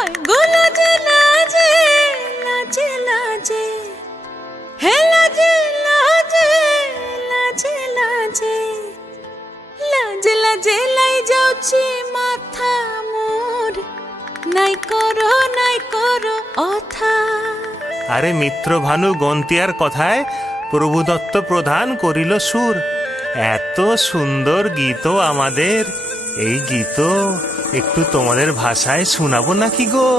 হায় গো লাজে লাজে লাজে লাজে হে লাজে লাজে লাজে লাজে লাজে লাজে লাই যাଉଛି মাথা মোর নাই করো অথা। আরে মিত্র ভানু গন্তিয়ার কথায় প্রভুদত্ত প্রধান করিল সুর। এত সুন্দর গীত আমাদের, এই গীত একটু তোমাদের ভাষায় শোনাবো নাকি গো?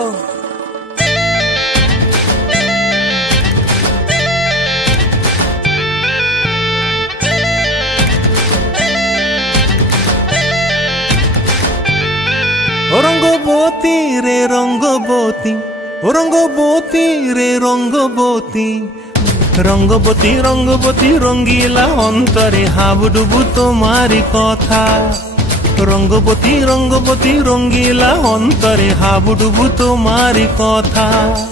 রঙ্গবতী রে রঙ্গবতী, রঙ্গবতী রে রঙ্গবতী, রঙ্গবতী রঙ্গবতী রঙ্গিলা অন্তরে হাবুডুবু তোমারি কথা। রঙ্গবতী রঙ্গবতী রঙ্গিলা অন্তরে হাবুডুবু তোমারি কথা।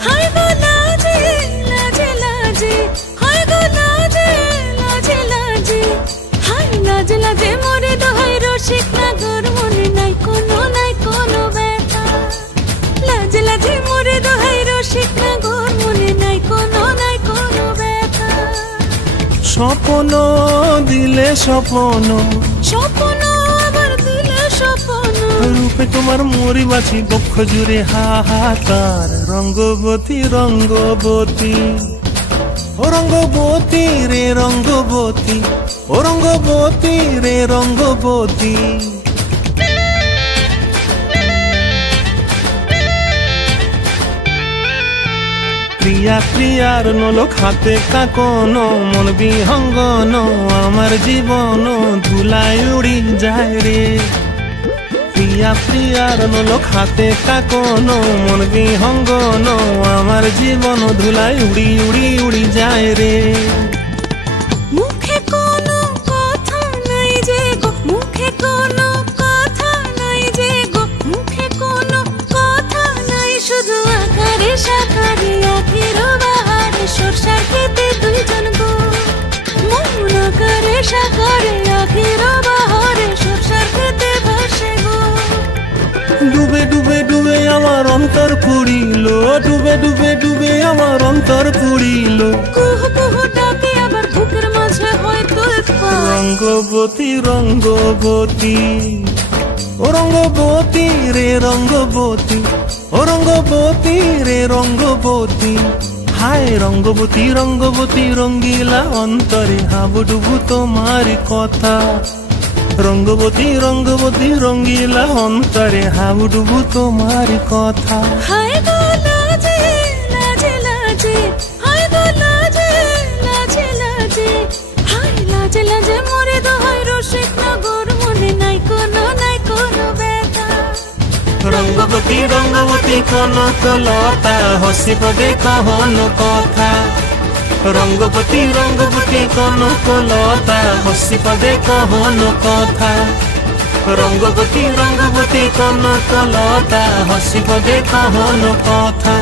হায় গো লাজে লাজে লাজে হায় গো লাজে লাজে লাজে হায় লাজে লাজে মোরে দোহাই রসিক নাগর মনে নাই কোনো ব্যথা। লাজে লাজে মোরে দোহাই রসিক নাগর মনে নাই কোনো ব্যথা। স্বপ্ন দিলে স্বপ্ন, স্বপ্ন আবার দিলে স্বপ্ন, রূপে তোমার মরি বাছি বক্ষ জুড়ে হাহাকার। রঙ্গবতী রঙ্গবতী, ও রঙ্গবতী রে রঙ্গবতী, ও রঙ্গবতী রে রঙ্গবতী। প্রিয়া প্রিয়ার নলক হাতে কাকন, মন বিহঙ্গন আমার জীবন ধুলায় উড়ি যায় রে। প্রিয়া প্রিয়ার নলক হাতে কাকন, মন বিহঙ্গন আমার জীবন ধুলায় উড়ি উড়ি উড়ি যায় রে। মুখে কোনো কথা নাই যে গো, মুখে কোনো কথা নাই যে গো, মুখে কোনো কথা নাই, শুধু আকারে সাকারে আখের বাহারে সরষার খেতে দুইজন গো। মন আকারে সাকারে আখের বাহারে সরষার খেতে ভাসে গো। ডুবে ডুবে ডুবে আমার অন্তর পুড়িল, ডুবে ডুবে ডুবে আমার অন্তর পুড়িল। কুহু কুহু ডাকে আবার বুকের মাঝে হয়তো রঙ্গবতী রঙ্গবতী, ও রঙ্গবতী রে রঙ্গবতী, ও রঙ্গবতী রে রঙ্গবতী। হায় রঙ্গবতী রঙ্গবতী রঙ্গিলা অন্তরে হাবুডুবু তোমারি কথা। রঙ্গবতী রঙ্গবতী রঙ্গিলা অন্তরে হাবুডুবু তোমারি কথা। হায় গো লাজে লাজে লাজে হায় গো লাজে লাজে লাজে হায় লাজে লাজে মোরে দোহাই রসিক নগর মনে নাই কোনো ব্যথা। রঙ্গবতী রঙ্গবতী কনক লতা হসি পদে কহন কথা। রঙ্গবতী রঙ্গবতী কনক লতা হসি পদে কহন কথা। রঙ্গবতী রঙ্গবতী কনক লতা হসি পদে কহন কথা।